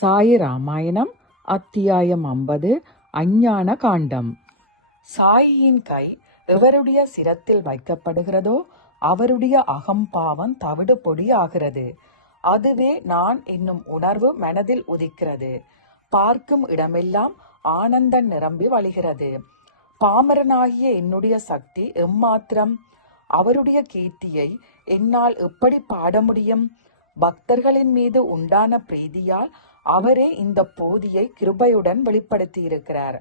சாயி ராமாயணம் அத்தியாயம் ஐம்பது அஞ்ஞான காண்டம். சாயியின் கை எவருடைய சிரத்தில் வைக்கப்படுகிறதோ அவருடைய அகம்பாவம் தவிடு பொடி ஆகிறது. அதுவே நான் என்னும் உணர்வு மனதில் உதிக்கிறது. பார்க்கும் இடமெல்லாம் ஆனந்தம் நிரம்பி வழிகிறது. பாமரனாகிய என்னுடைய சக்தி எம்மாத்திரம்? அவருடைய கீர்த்தியை என்னால் எப்படி பாட முடியும்? பக்தர்களின் மீது உண்டான பிரீதியால் அவரே இந்த போதியை கிருபையுடன் வெளிப்படுத்தியிருக்கிறார்.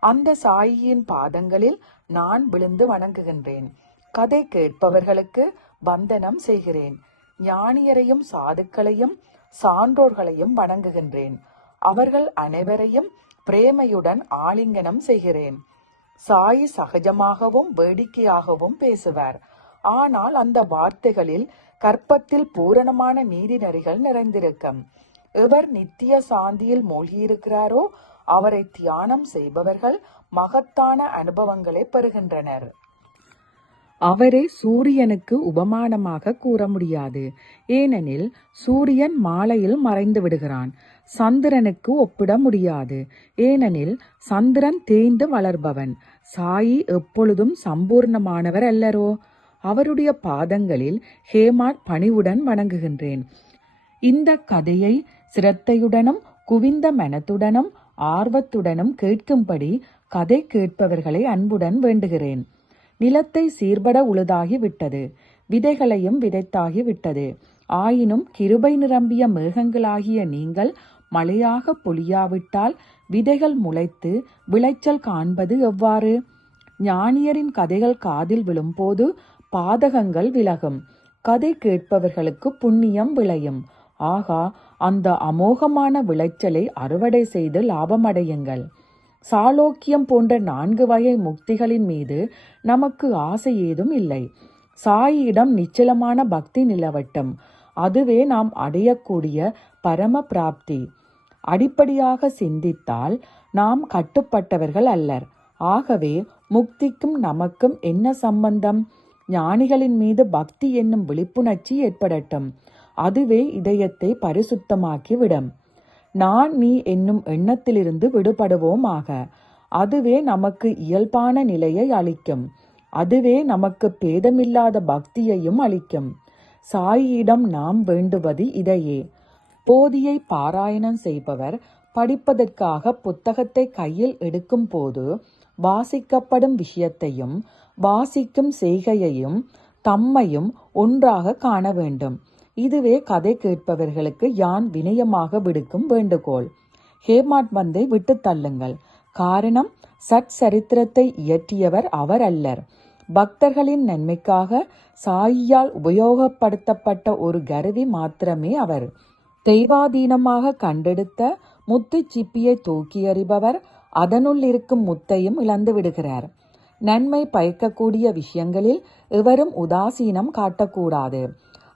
அந்த சாயியின் பாதங்களில் நான் விழுந்து வணங்குகின்றேன். கதை கேட்பவர்களுக்கு வந்தனம் செய்கிறேன். ஞானியரையும் சாதுக்களையும் சான்றோர்களையும் வணங்குகின்றேன். அவர்கள் அனைவரையும் பிரேமையுடன் ஆலிங்கனம் செய்கிறேன். சாயி சகஜமாகவும் வேடிக்கையாகவும் பேசுவார். ஆனால் அந்த வார்த்தைகளில் கற்பத்தில் பூரணமான நீதிநெறிகள் நிறைந்திருக்கும். எவர் நித்திய சாந்தியில் மூழ்கியிருக்கிறாரோ அவரை தியானம் செய்பவர்கள் மகத்தான அனுபவங்களை பெறுகின்றனர். அவரை சூரியனுக்கு உபமானமாக கூற முடியாது ஏனெனில் சூரியன் மாலையில் மறைந்து விடுகிறான். சந்திரனுக்கு ஒப்பிட முடியாது ஏனெனில் சந்திரன் தேய்ந்து வளர்பவன். சாயி எப்பொழுதும் சம்பூர்ணமானவர் அல்லரோ? அவருடைய பாதங்களில் ஹேமாட் பணிவுடன் வணங்குகின்றேன். இந்த கதையை சிரத்தையுடனும் குவிந்த மனத்துடனும் ஆர்வத்துடனும் கேட்கும்படி கதை கேட்பவர்களை அன்புடன் வேண்டுகிறேன். நிலத்தை சீர்பட உழுதாகி விட்டது விதைகளையும் விதைத்தாகி விட்டது ஆயினும் கிருபை நிரம்பிய மேகங்களாகிய நீங்கள் மழையாக பொழியாவிட்டால் விதைகள் முளைத்து விளைச்சல் காண்பது எவ்வாறு? ஞானியரின் கதைகள் காதில் விழும்போது பாதகங்கள் விலகும். கதை கேட்பவர்களுக்கு புண்ணியம் விளையும். ஆகா அந்த அமோகமான விளைச்சலை அறுவடை செய்து லாபமடையுங்கள். சாலோக்கியம் போன்ற நான்கு வகை முக்திகளின் மீது நமக்கு ஆசை ஏதும் இல்லை. சாயியிடம் நிச்சலமான பக்தி நிலவட்டும். அதுவே நாம் அடையக்கூடிய பரம பிராப்தி. அடிப்படையாக சிந்தித்தால் நாம் கட்டுப்பட்டவர்கள் அல்லர். ஆகவே முக்திக்கும் நமக்கும் என்ன சம்பந்தம்? ஞானிகளின் மீது பக்தி என்னும் விழிப்புணர்ச்சி ஏற்படட்டும். அதுவே இதயத்தை பரிசுத்தமாக்கி விடும் நான் நீ என்னும் எண்ணத்திலிருந்து விடுபடுவோமாக. அதுவே நமக்கு இயல்பான நிலையை அளிக்கும். அதுவே நமக்கு பேதமில்லாத பக்தியையும் அளிக்கும். சாயியிடம் நாம் வேண்டுவது இதையே. போதியை பாராயணம் செய்பவர் படிப்பதற்காக புத்தகத்தை கையில் எடுக்கும் போது வாசிக்கப்படும் விஷயத்தையும் வாசிக்கும் செய்கையையும் தம்மையும் ஒன்றாக காண வேண்டும். இதுவே கதை கேட்பவர்களுக்கு யான் வினயமாக விடுக்கும் வேண்டுகோள். ஹேமாட் வந்தை விட்டு தள்ளுங்கள். காரணம் சட் சரித்திரத்தை இயற்றியவர் அவர் அல்லர். பக்தர்களின் நன்மைக்காக சாயியால் உபயோகப்படுத்தப்பட்ட ஒரு கருவி மாத்திரமே அவர். தெய்வாதீனமாக கண்டெடுத்த முத்து சிப்பியை தூக்கி எறிபவர் அதனுள் இருக்கும் முத்தையும் இழந்து விடுகிறார். நன்மை பயக்கக்கூடிய விஷயங்களில் எவரும் உதாசீனம் காட்டக்கூடாது.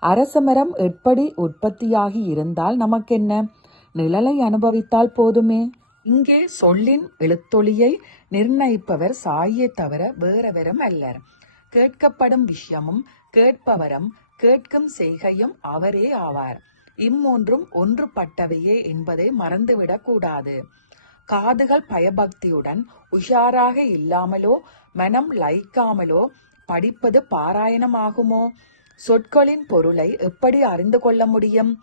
அரசமரம் எப்படி உற்பத்தியாகி இருந்தால் நமக்கென்ன? நிழலை அனுபவித்தால் போதுமே. இங்கே சொல்லின் எழுத்தொழியை நிர்ணயிப்பவர் சாயை தவிர வேறவரும் அல்லர். கேட்கப்படும் விஷயமும் கேட்பவரும் கேட்கும் செய்கையும் அவரே ஆவார். இம்மூன்றும் ஒன்றுபட்டவையே என்பதை மறந்துவிடக் கூடாது காதுகள் பயபக்தியுடன் உஷாராக இல்லாமலோ மனம் லயிக்காமலோ படிப்பது பாராயணமாகுமோ? சொற்களின் பொருளை எப்படி அறிந்து கொள்ள முடியும்?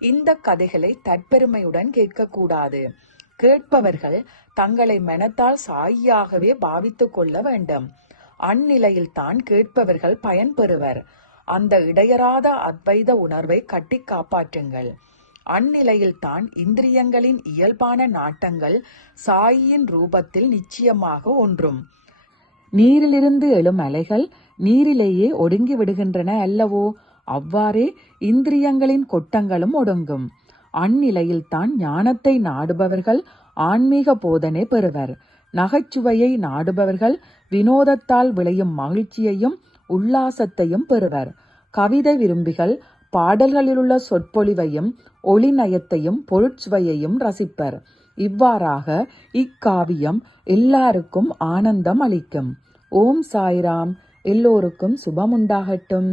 இந்த கதைகளை தற்பெருமையுடன் கேட்கக்கூடாது. கேட்பவர்கள் தங்களை மனத்தால் சாயியாகவே பாவித்துக் கொள்ள வேண்டும். அந்நிலையில் தான் கேட்பவர்கள் பயன்பெறுவர். அந்த இடையராத அத்வைத உணர்வை கட்டி காப்பாற்றுங்கள். அந்நிலையில்தான் இந்திரியங்களின் இயல்பான நாட்டங்கள் சாயியின் ரூபத்தில் நிச்சயமாக ஒன்றும். நீரிலிருந்து எழும் அலைகள் நீரிலேயே ஒடுங்கி விடுகின்றன அல்லவோ? அவ்வாறே இந்திரியங்களின் கொட்டங்களும் ஒடுங்கும். அந்நிலையில்தான் ஞானத்தை நாடுபவர்கள் ஆன்மீக போதனை பெறுவர். நகைச்சுவையை நாடுபவர்கள் வினோதத்தால் விளையும் மகிழ்ச்சியையும் உல்லாசத்தையும் பெறுவர். கவிதை விரும்பிகள் பாடல்களிலுள்ள சொற்பொழிவையும் ஒளிநயத்தையும் பொருட்சுவையையும் ரசிப்பர். இவ்வாறாக இக்காவியம் எல்லாருக்கும் ஆனந்தம் அளிக்கும். ஓம் சாய்ராம். எல்லோருக்கும் சுபமுண்டாகட்டும்.